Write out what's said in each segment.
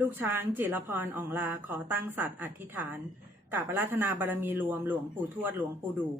ลูกช้างจิรพรอ่องลาขอตั้งสัตว์อธิษฐานกราบอาราธนาบารมีรวมหลวงปู่ทวดหลวงปู่ดู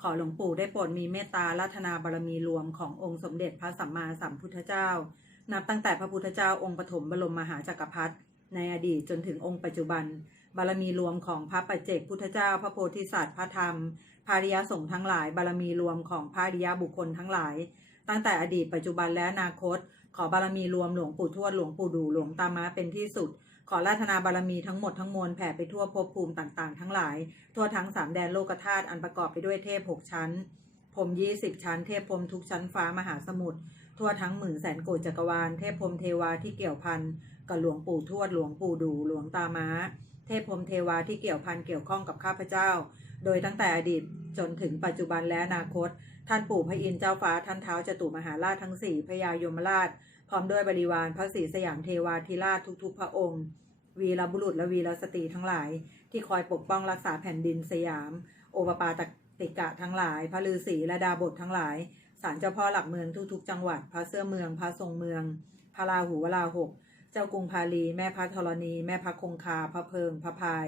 ขอหลวงปู่ได้โปรดมีเมตตาราธนาบารมีรวมขององค์สมเด็จพระสัมมาสัมพุทธเจ้า นับตั้งแต่พระพุทธเจ้าองค์ปฐมบรมมหาจักรพรรดิในอดีตจนถึงองค์ปัจจุบัน บารมีรวมของพระปัจเจกพุทธเจ้า พระโพธิสัตว์พระธรรมภาริยสงฆ์ทั้งหลาย บารมีรวมของพาริยบุคคลทั้งหลาย ตั้งแต่อดีตปัจจุบันและอนาคต ขอบารมีรวมหลวงปู่ทวดหลวงปู่ดูหลวงตามะเป็นที่สุด ขอราธนาบารมีทั้งหมดทั้งมวลแผ่ไปทั่วภพภูมิต่างๆ ทั้งหลาย ทั่วทั้งสามแดนโลกธาตุอันประกอบไปด้วยเทพหกชั้นพรมยี่สิบชั้นเทพพรมทุกชั้นฟ้ามหาสมุทรทั่วทั้งหมื่นแสนโกฏจักรวาล เทพพรมเทวาที่เกี่ยวพันกับหลวงปู่ทวดหลวงปู่ดูหลวงตามาเทพพรมเทวาที่เกี่ยวพันเกี่ยวข้องกับข้าพเจ้า โดยตั้งแต่อดีตจนถึงปัจจุบันและอนาคต ท่านปู่พระอินทร์เจ้าฟ้าท่านเท้าจตุมหาราชทั้งสี่พญายมราช พร้อมด้วยบริวารพระศรีสยามเทวาธิราชทุก ๆ พระองค์ วีรบุรุษและวีรสตรีทั้งหลาย ที่คอยปกป้องรักษาแผ่นดินสยาม โอปปาตติกะทั้งหลาย พระฤาษีและดาบททั้งหลายศาลเจ้าพ่อหลักเมืองทุกๆ จังหวัด พระเสื้อเมือง พระทรงเมือง พระราหูวราหก เจ้ากรุงพาลี แม่พระธรณี แม่พระคงคา พระเพิง พระพาย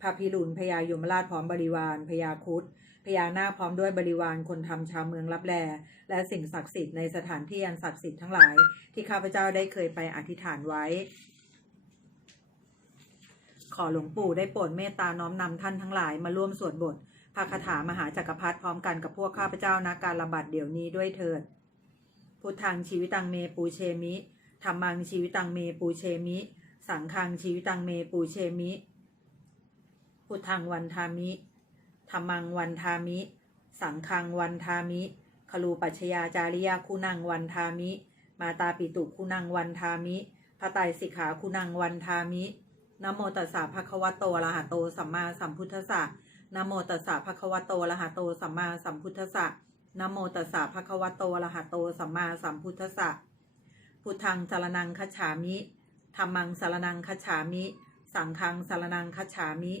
พระพิรุณพญายมราชพร้อมบริวารพญาครุฑ พญานาคพร้อมด้วยบริวารคนทำชาวเมืองรับแลและสิ่งศักดิ์สิทธิ์ในสถานที่อันศักดิ์สิทธิ์ทั้งหลาย ที่ข้าพเจ้าได้เคยไปอธิษฐานไว้ ขอหลวงปู่ได้โปรดเมตตาน้อมนำท่านทั้งหลายมาร่วมสวดบทพระคาถามหาจักรพรรดิพร้อมกันกับพวกข้าพเจ้านาการระบาดเดี๋ยวนี้ด้วยเถิด พุทธังชีวิตังเมปูเชมิธรรมังชีวิตังเมปูเชมิ สังฆังชีวิตังเมปูเชมิ พุทธังวันทามิ ธรรมังวันทามิ สังฆังวันทามิคลูปัชยาจาริยาคุณังวันทามิ มาตาปิตุคุณังวันทามิพระไตรสิกขาคุณังวันทามินโมตัสสะภะคะวะโตอะระหะโตสัมมาสัมพุทธัสสะนโมตัสสะภะคะวะโตอะระหะโตสัมมาสัมพุทธัสสะนโมตัสสะภะคะวะโตอะระหะโตสัมมาสัมพุทธัสสะพุทธังสารนังคัจฉามิธัมมังสารนังคัจฉามิ สังฆังสารนังคัจฉามิ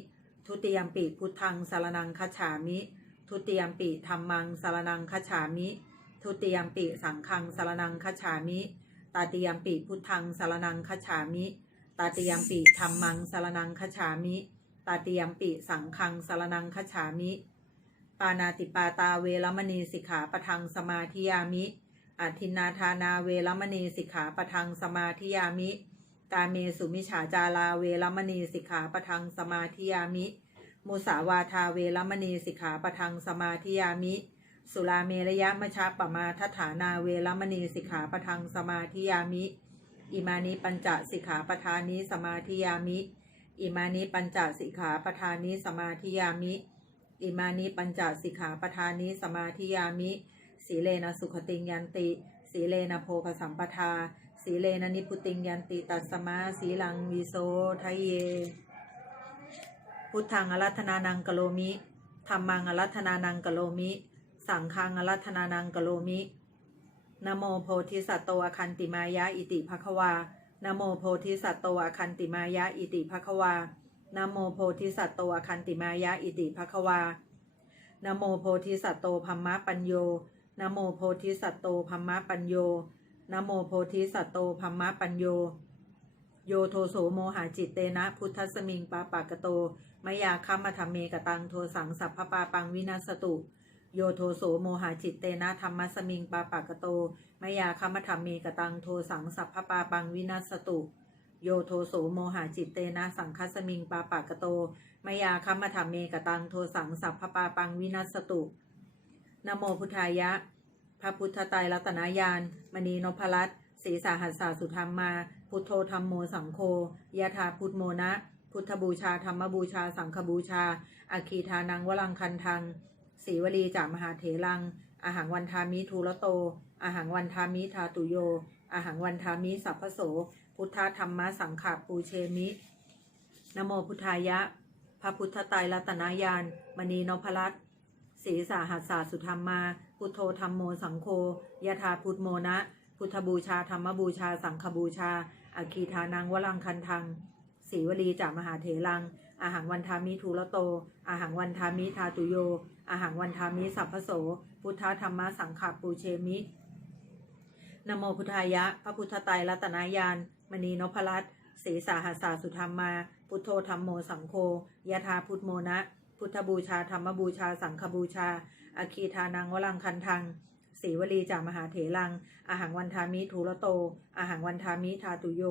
ทุติยมปิพุทธังสารนังคฉามิ ทุติยมปิธัมมังสารนังคฉามิ ทุติยมปิสังฆังสารนังคฉามิตาติยมปิพุทธังสารนังคฉามิตาติยมปิธรรมังสารนังคฉามิตาติยมปิสังฆังสารนังคฉามิ ปานาติปาตาเวรมณีสิกขาปะทังสมาธิยามิอาทินนาทานาเวรมณีสิกขาปะทังสมาธิยามิ กาเมสุมิฉาจาราเวรมณีสิกขาปะทังสมาธิยามิ มุสาวาทาเวรมณีสิกขาปะทังสมาธิยามิ สุราเมรยะมชะปะมาทัฐานาเวรมณีสิกขาปะทังสมาธิยามิ อิมานิปัญจสิกขาปทานิสมาธิยามิ อิมานิปัญจสิกขาปทานิสมาธิยามิ อิมานิปัญจสิกขาปทานิสมาธิยามิ สีเลนะสุขติงยันติ สีเลนะโพคสัมปทา สีเลนะนิพุติงยันติตัสมาสีลังวิโสทเย พุทธังอรัตนานังกโลมิธรรมังอรัตนานังกโลมิ สังฆังอรัตนานังกโลมินะโมโพธิสัตโตอคันติมายะอิติภควานะโมโพธิสัตโตอคันติมายะอิติภควานะโมโพธิสัตโตอคันติมายะอิติภควานะโมโพธิสัตโตพัมมะปัญโยนะโมโพธิสัตโตพัมมะปัญโย นโมโพธิสัตโตพัมมะปัญโย โยโทโสโมหาจิตเตนะ พุทธสมิงปาปากโตมยาคัมมธรรมเมกตังโทสังสัพพปาปังวินัสตุ โยโทโสโมหาจิตเตนะธรรมสมิงปาปากโตมยาคัมมธรรมเมกตังโทสังสัพพปาปังวินัสตุ โยโทโสโมหาจิตเตนะสังคัสมิงปาปากโตมยาคัมมธรรมเมกตังโทสังสัพพปาปังวินัสตุนโมพุทธายะ ระพุทธไตรรัตนายานมณีนพรัตน์ศรีสาหัสสาสุธรรมมา พุทโธธรรมโมสังโฆยะธาพุทโมนะ พุทธบูชาธรรมบูชา สังฆบูชาอาคีทานังวลังคันทังศรีวลีจากมหาเถรังอาหังวันทามิทูละโตอาหังวันทามิทาตุโยอาหังวันทามิสัพพโส พุทธธรรมะสังขปูเชมินโมพุทธายะ พระพุทธไตรรัตนายานมณีนพรัตน์ ศีสาหัสสาสุธรรมมา พุทโธธรรมโมสังโฆยะธาพุทโมนะ พุทธบูชาธรรมบูชา สังฆบูชาอาคีทานังวลังคันทังศีวลีจากมหาเถรัง อาหังวันทามิทูละโต อาหังวันทามิทาตุโย อาหังวันทามิสัพพโส พุทธธรรมสังขปูเชมินโมพุทธายะ พระพุทธไตรรัตนายาน มณีนพรัตน์ศีสาหัสสาสุธรรมา พุทโธธรรมโมสังโฆยะธาพุทโมนะ พุทธบูชาธรรมบูชา สังฆบูชาอาคีทานังวลังคันทังสีวลีจามหาเถลังอาหังวันทามิทูระโตอาหังวันทามิทาตุโย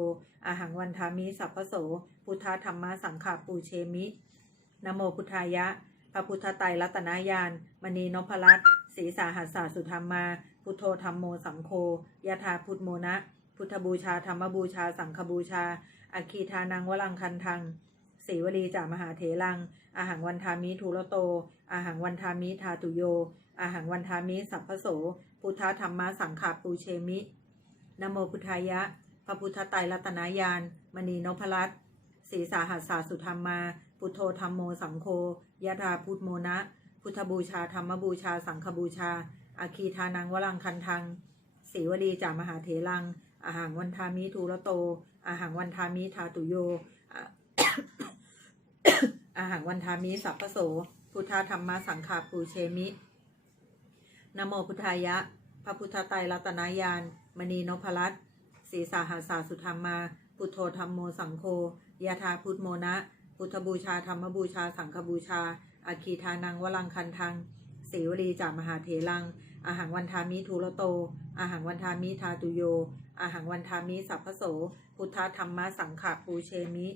อาหังวันทามิสัพพโส พุทธธรรมะสังขาปูเชมินโมพุทธายะ พระพุทธไตรรัตนายาน มณีนพรัตศีสาหัสสาสุธรรมา พุทโธธรรมโมสังโฆยะธาพุทโมนะ พุทธบูชาธรรมบูชาสังฆบูชาอาคีทานังวลังคันทัง สีวลีจามหาเถลัง อาหังวันทามิทูรโต อาหังวันทามิทาตุโย อาหังวันทามิสัพพโส พุทธธรรมะสังขาปูเชมินโมพุทธายะ พระพุทธไตรรัตนายาน มณีนพรัตศีสาหัสสาสุธรรมา พุทโธธรรมโมสังโฆยะธาพุทโมนะ พุทธบูชาธรรมบูชาสังฆบูชา อาคีทานังวลังคันทังสีวลีจามหาเถลังอาหังวันทามิทูระโต อาหังวันทามิทาตุโย อาหังวันทามิสัพพโส พุทธธรรมสังขาปูเชมิ นโมพุทธายะ พระพุทธไตรรัตนายาน มณีนพรัตศีสาหัสสาสุธรรมา พุทโธธรรมโมสังโฆยะธาพุทโมนะ พุทธบูชาธรรมบูชาสังฆบูชาอาคีทานังวลังคันทังสีวลีจามหาเถลัง อาหังวันทามิทูรโต อาหังวันทามิทาตุโย อาหังวันทามิสัพพโส พุทธธรรมสังขาปูเชมิ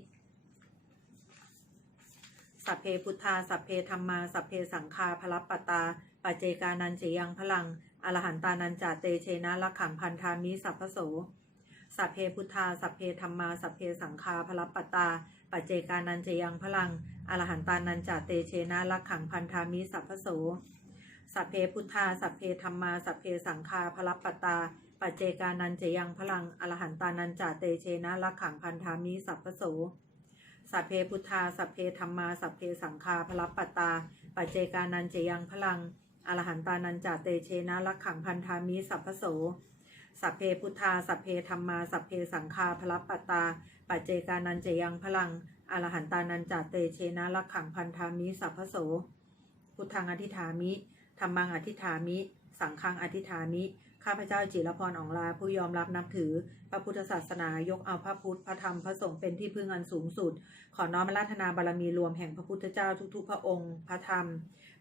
สัพเพพุทธา สัพเพธรรมา สัพเพสังฆาพลัปปตา ปัจเจกานันเจยังพลัง อรหันตานันจาเตเชนะลักขังพันธามิสัพพโส สัพเพพุทธา สัพเพธรรมา สัพเพสังฆาพลัปปตา ปัจเจกานันเจยังพลัง อรหันตานันจาเตเชนะลักขังพันธามิสัพพโส สัพเพพุทธา สัพเพธรรมา สัพเพสังฆาพลัปปตา ปัจเจกานันเจยังพลัง อรหันตานันจาเตเชนะลักขังพันธามิสัพพโส สัพเพพุทธา สัพเพธรรมา สัพเพสังฆาพลัปปตา ปัจเจกานันเจยังพลัง อรหันตานันจาเตเชนะลักขังพันธามิสัพพโส สัพเพพุทธา สัพเพธรรมา สัพเพสังฆาพลัปปตา ปัจเจกานันเจยังพลัง อรหันตานันจาเตเชนะลักขังพันธามิสัพพโส พุทธังอธิฐามิ ธรรมังอธิฐามิ สังฆังอธิฐามิ ข้าพเจ้าจิรพรอองลาผู้ยอมรับนับถือ พระพุทธศาสนายกเอาพระพุทธพระธรรมพระสงฆ์เป็นที่พึ่งอันสูงสุด ขอน้อมอาราธนาบารมีรวมแห่งพระพุทธเจ้าทุกๆ พระองค์ พระธรรม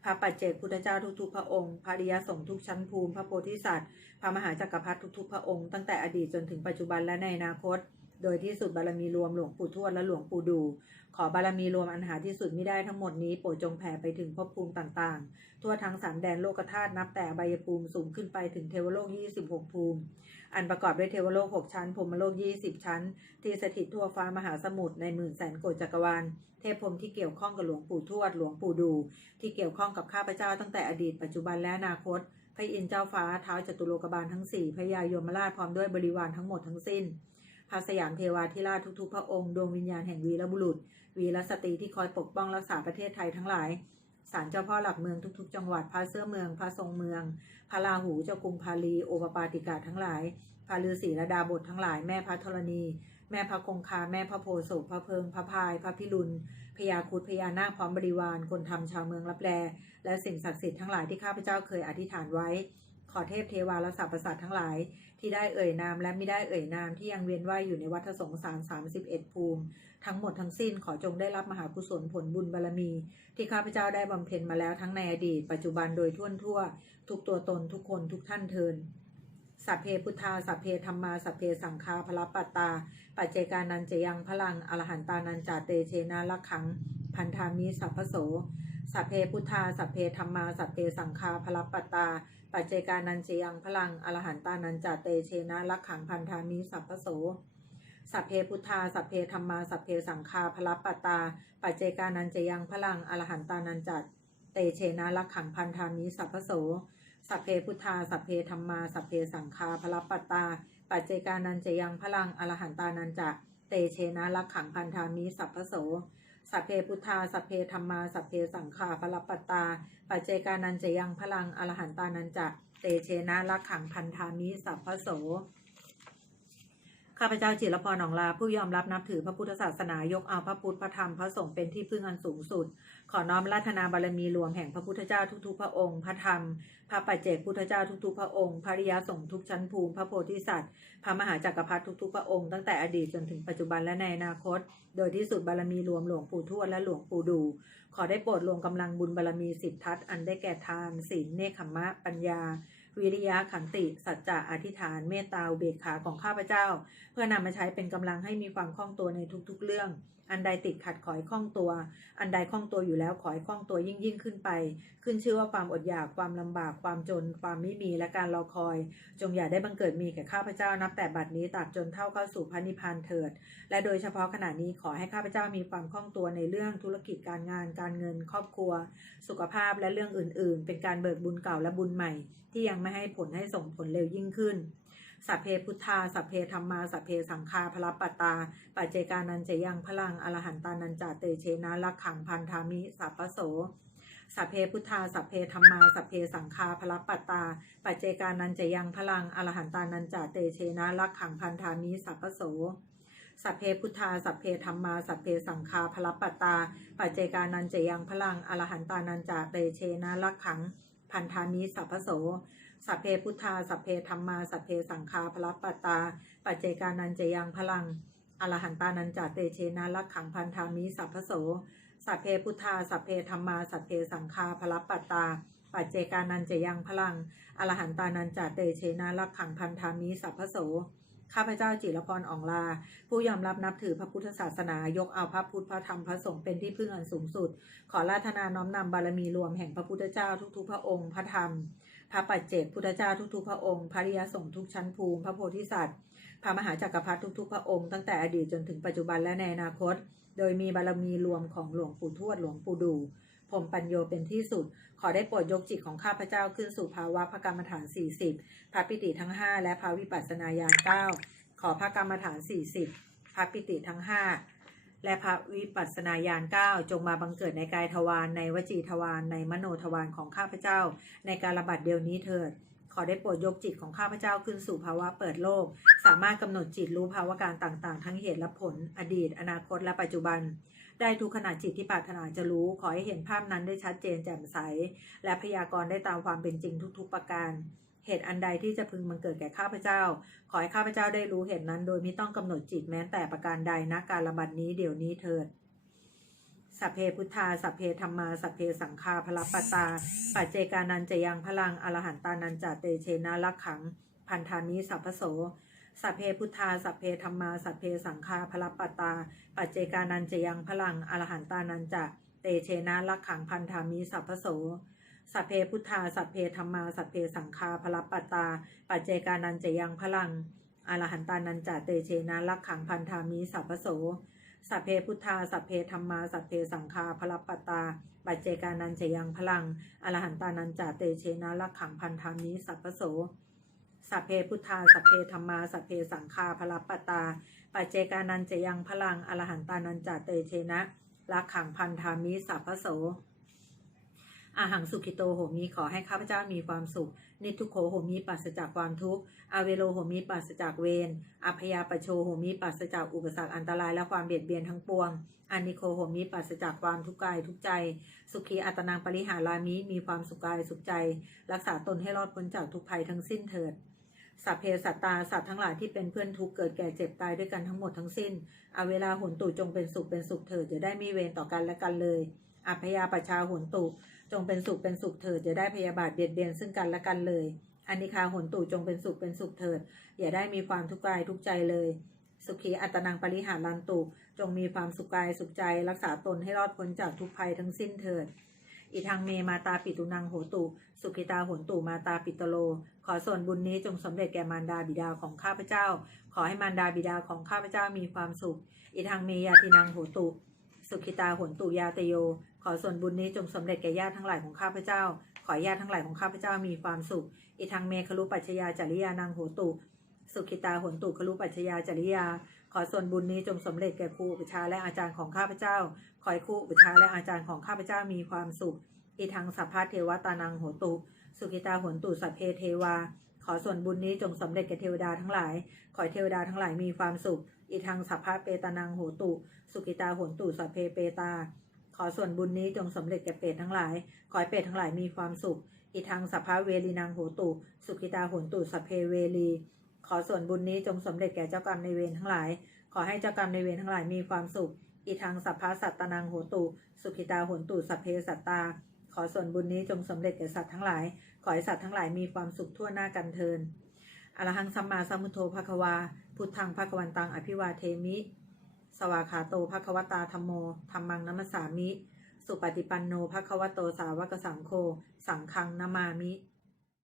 พระปัจเจกพุทธเจ้าทุกๆ พระองค์ พระริยสงฆ์ทุกชั้นภูมิ พระโพธิสัตว์ พระมหาจักรพรรดิทุกๆ พระองค์ตั้งแต่อดีตจนถึงปัจจุบันและในอนาคต โดยที่สุดบารมีรวมหลวงปู่ทวดและหลวงปู่ดู ขอบารมีรวมอันหาที่สุดไม่ได้ทั้งหมดนี้โปรดจงแผ่ไปถึงภพภูมิต่างๆ ทั่วทั้งสามแดนโลกธาตุนับแต่อบยภูมิสูงขึ้นไปถึงเทวโลก 26 ภูมิ อันประกอบด้วยเทวโลก 6 ชั้นพรมโลก 20 ชั้น ที่สถิตทั่วฟ้ามหาสมุทรในหมื่นแสนโกจักรวาลเทพพรมที่เกี่ยวข้องกับหลวงปู่ทวดหลวงปู่ดู ที่เกี่ยวข้องกับข้าพเจ้าตั้งแต่อดีตปัจจุบันและอนาคตพระอินทร์เจ้าฟ้าเท้าวจตุโลกบาลทั้งสี่พระยายมราชพร้อมด้วยบริวารทั้งหมดทั้งสิ้น พระสยามเทวาธิราชทุกๆ พระองค์ ดวงวิญญาณแห่งวีรบุรุษ วีรสตรีที่คอยปกป้องรักษาประเทศไทยทั้งหลายศาลเจ้าพ่อหลักเมืองทุก ๆ จังหวัด พระเสื้อเมือง พระทรงเมือง พระราหูเจ้ากรุงพาลีโอปปาติกาทั้งหลาย พระฤาษีระดาบททั้งหลาย แม่พระธรณี แม่พระคงคา แม่พระโพธิ์ศพระเพิง พระพาย พระพิรุณพญาคุดพญานาคพร้อมบริวารคนทำชาวเมืองรับแลและสิ่งศักดิ์สิทธิ์ทั้งหลายที่ข้าพเจ้าเคยอธิษฐานไว้ ขอเทพเทวาและสรรพสัตว์ทั้งหลาย ที่ได้เอ่ยนาม และไม่ได้เอ่ยนามที่ยังเวียนว่ายอยู่ในวัฏสงสาร31 ภูมิ ทั้งหมดทั้งสิ้นขอจงได้รับมหากุศลผลบุญบารมี ที่ข้าพเจ้าได้บำเพ็ญมาแล้วทั้งในอดีต ปัจจุบันโดยทั่วทั่ว ทุกตัวตนทุกคนทุกท่านเทินสัพเพพุทธาสัพเพธรรมาสัพเพสังฆาพลปัตตา ปัจเจกานันเจยังพลังอรหันตานันจาเตเชนะลักขัง พันธามิสัพพโส สัพเพพุทธาสัพเพธรรมาสัพเพสังฆาพลปัตตา ปัจเจกานันเจยังพลังอรหันตานันจาเตเชนะลักขังพันธามิสัพพโสสัพเพพุทธาสัพเพธรรมาสัพเพสังฆาพลปัตตา ปัจเจกานันเจยังพลังอรหันตานันจัตเตเชนะลักขังพันธามิสัพพโสสัพเพพุทธาสัพเพธรรมาสัพเพสังฆาพลปัตตา ปัจเจกานันเจยังพลังอรหันตานันจะเตเชนะลักขังพันธามิสัพพโส สัพเพพุทธา สัพเพธรรมา สัพเพสังฆาพลปัตตา ปัจเจกานันเจยังพลังอรหันตานันจะ เตเชนะรักขังพันธามิสัพพโส ข้าพเจ้าจิรพรหนองลาผู้ยอมรับนับถือพระพุทธศาสนายกเอาพระพุทธพระธรรมพระสงฆ์เป็นที่พึ่งอันสูงสุด ขอน้อมรัตนาบารมีหลวงแห่งพระพุทธเจ้าทุกๆ พระองค์พระธรรม พระปัจเจกพุทธเจ้าทุกๆ พระองค์พระริยสงฆ์ทุกชั้นภูมิพระโพธิสัตว์พระมหาจักรพรรดิทุกๆ พระองค์ตั้งแต่อดีตจนถึงปัจจุบันและในอนาคต โดยที่สุดบารมีรวมหลวงปู่ทวดและหลวงปู่ดู ขอได้โปรดรวมกำลังบุญบารมีสิบทัศน์อันได้แก่ทานศีลเนคขมะปัญญา วิริยะขันติ สัจจะอธิษฐาน เมตตาเบกขาของข้าพเจ้า เพื่อนำมาใช้เป็นกำลังให้มีความคล่องตัวในทุกๆเรื่อง อันใดติดขัดขอให้คล่องตัว อันใดคล่องตัวอยู่แล้วขอให้คล่องตัวยิ่งยิ่งขึ้นไป ขึ้นชื่อว่าความอดอยากความลำบากความจน ความไม่มีและการรอคอย จงอย่าได้บังเกิดมีแก่ข้าพเจ้านับแต่บัดนี้ตราบจนเท่าเข้าสู่พระนิพพานเถิด และโดยเฉพาะขณะนี้ขอให้ข้าพเจ้ามีความคล่องตัวในเรื่องธุรกิจการงาน การเงิน ครอบครัว สุขภาพและเรื่องอื่น ๆ เป็นการเบิกบุญเก่าและบุญใหม่ ที่ยังไม่ให้ผลให้ส่งผลเร็วยิ่งขึ้น สัพเพพุทธา สัพเพธรรมา สัพเพสังฆาพระปัตตา ปัจเจกานันจะยังพลังอรหันตานันจาเตเชนะลักขังพันธามิสัพพโสสัพเพพุทธา สัพเพธรรมา สัพเพสังฆาพระปัตตา ปัจเจกานันจะยังพลังอรหันตานันจาเตเชนะลักขังพันธามิสัพพโสสัพเพพุทธา สัพเพธรรมา สัพเพสังฆาพระปัตตา ปัจเจกานันจะยังพลังอรหันตานันจาเตเชนะลักขังพันธามิสัพพโส สัพเพพุทธา สัพเพธรรมา สัพเพสังฆาพระปัตตา ปัจเจกานันจะยังพลัง อรหันตานันจาเตเชนะลักขังพันธามิสัพพโส สัพเพพุทธา สัพเพธรรมา สัพเพสังฆาพระปัตตา ปัจเจกานันจะยังพลัง อรหันตานันจาเตเชนะลักขังพันธามิสัพพโสข้าพเจ้าจิรพรอ่องลา ผู้ยอมรับนับถือพระพุทธศาสนายกเอาพระพุทธพระธรรมพระสงฆ์เป็นที่พึ่งอันสูงสุด ขอราธนาน้อมนำบารมีรวมแห่งพระพุทธเจ้าทุกๆพระองค์พระธรรม พระปัจเจกพุทธเจ้าทุกๆ พระองค์พระริยสงฆ์ทุกชั้นภูมิ พระโพธิสัตว์ พระมหาจักรพรรดิทุกๆ พระองค์ตั้งแต่อดีตจนถึงปัจจุบันและในอนาคต โดยมีบารมีรวมของหลวงปู่ทวดหลวงปู่ดูพรหมปัญโยเป็นที่สุด ขอได้โปรดยกจิตของข้าพเจ้าขึ้นสู่ภาวะพระกรรมฐาน 40 พระปิติทั้ง 5 และพระวิปัสสนาญาณ9ขอพระกรรมฐาน 40 พระปิติทั้ง 5 และพระวิปัสสนาญาณ9จงมาบังเกิดในกายทวารในวจีทวารในมโนทวารของข้าพเจ้า ในการระบาดเดียวนี้เถิด ขอได้โปรดยกจิตของข้าพเจ้าขึ้นสู่ภาวะเปิดโลก สามารถกำหนดจิตรู้ภาวะการต่างๆ ทั้งเหตุและผล อดีต อนาคตและปัจจุบัน ได้ทุกขณะจิตที่ปรารถนาจะรู้ ขอให้เห็นภาพนั้นได้ชัดเจนแจ่มใส และพยากรณ์ได้ตามความเป็นจริงทุกๆประการ เหตุอันใดที่จะพึงบังเกิดแก่ข้าพเจ้า ขอให้ข้าพเจ้าได้รู้เหตุนั้น โดยไม่ต้องกำหนดจิตแม้แต่ประการใดนะการระบาดนี้เดี๋ยวนี้เถิดสัพเพพุทธาสัพเพธรรมาสัพเพสังฆาพระปัตาปัจเจกานันจะยังพลังอรหันตานันจาเตเชนะลักขังพันธามิสัพพโสสัพเพพุทธาสัพเพธรรมาสัพเพสังฆาพระปัตตาปัจเจกานันจะยังพลังอรหันตานันจะเตเชนะลักขัง พันธามิสัพพโส สัพเพพุทธา สัพเพธรรมา สัพเพสังฆาพระปัตตา ปัจเจกานันจะยังพลัง อรหันตานันจะเตเชนะลักขังพันธามิสัพพโส สัพเพพุทธา สัพเพธรรมา สัพเพสังฆาพระปัตตา ปัจเจกานันจะยังพลัง อรหันตานันจาเตเชนะลักขังพันธามิสัพพโส สัพเพพุทธา สัพเพธรรมา สัพเพสังฆาพระปัตตา ปัจเจกานันจะยังพลัง อรหันตานันจาเตเชนะลักขังพันธามิสัพพโส อาหังสุขิโตโหมิขอให้ข้าพเจ้ามีความสุข นิทุโขโหมิปราศจากความทุกข์อเวโลโหมิปราศจากเวรอพยาปโชโหมิปราศจากอุปสรรคอันตรายและความเบียดเบียนทั้งปวงอานิโคโหมิปราศจากความทุกข์กายทุกใจ สุขีอัตนังปริหารามิมีความสุขกายสุขใจ รักษาตนให้รอดพ้นจากทุกภัยทั้งสิ้นเถิดสัพเพสัตตาสัตว์ทั้งหลายที่เป็นเพื่อนทุกเกิดแก่เจ็บตายด้วยกันทั้งหมดทั้งสิ้นเอาเวลาหนตุจงเป็นสุขเป็นสุขเถิดจะได้มีเวรต่อกันและกันเลย อัพยาปชาหนตุ จงเป็นสุขเป็นสุขเถิดอย่าได้พยาบาทเบียดเบียนซึ่งกันและกันเลยอานิคาหนตุจงเป็นสุขเป็นสุขเถิด อย่าได้มีความทุกข์กายทุกใจเลย สุขีอัตนังปริหารันตุจงมีความสุขกายสุขใจ รักษาตนให้รอดพ้นจากทุกภัยทั้งสิ้นเถิดอีทางเมมาตาปิตุนังโหตุ สุขิตาโหนตุมาตาปิตโล ขอส่วนบุญนี้จงสำเร็จแก่มารดาบิดาของข้าพเจ้า ขอให้มารดาบิดาของข้าพเจ้ามีความสุขอีทางเมยาตินังโหตุ สุขิตาโหนตุยาตโย ขอส่วนบุญนี้จงสำเร็จแก่ญาติทั้งหลายของข้าพเจ้า ขอญาติทั้งหลายของข้าพเจ้ามีความสุขอีทางเมคลุปัจชยาจริยานังโหตุ สุขิตาหนตุคลุปัจชยาจริยา ขอส่วนบุญนี้จงสำเร็จแก่ครูอุปชาและอาจารย์ของข้าพเจ้า ขอให้ครูอุปชาและอาจารย์ของข้าพเจ้ามีความสุขอีทางสัพพะเทวตานังโหตุ สุขิตาหนตุสัพเพเทวา ขอส่วนบุญนี้จงสำเร็จแก่เทวดาทั้งหลาย ขอให้เทวดาทั้งหลายมีความสุขอีทังสัพพะเปตานังโหตุ สุกิตาหนตุสัพเพเปตา ขอส่วนบุญนี้จงสำเร็จแก่เปรตทั้งหลาย ขอให้เปรตทั้งหลายมีความสุขอีทังสัพพะเวลีนังโหตุ สุกิตาโหนตุสัพเพเวลีขอส่วนบุญนี้จงสำเร็จแก่เจ้ากรรมในายเวรทั้งหลาย ขอให้เจ้ากรรมในายเวรทั้งหลายมีความสุขอีทังสัพพะสัตตนังโหตุ สุขิตาโหนตุสัพเพสัตตา ขอส่วนบุญนี้จงสำเร็จแก่สัตว์ทั้งหลาย ขอให้สัตว์ทั้งหลายมีความสุขทั่วหน้ากันเทินอรหังสัมมาสัมพุทโธภควา พุทธังภควันตังอภิวาเทมิ สวาขาโตภควตาธรรมโมธรรมังนัมสสามิ สุปฏิปันโนภควโตสาวกสังโฆ สังคังนามามิ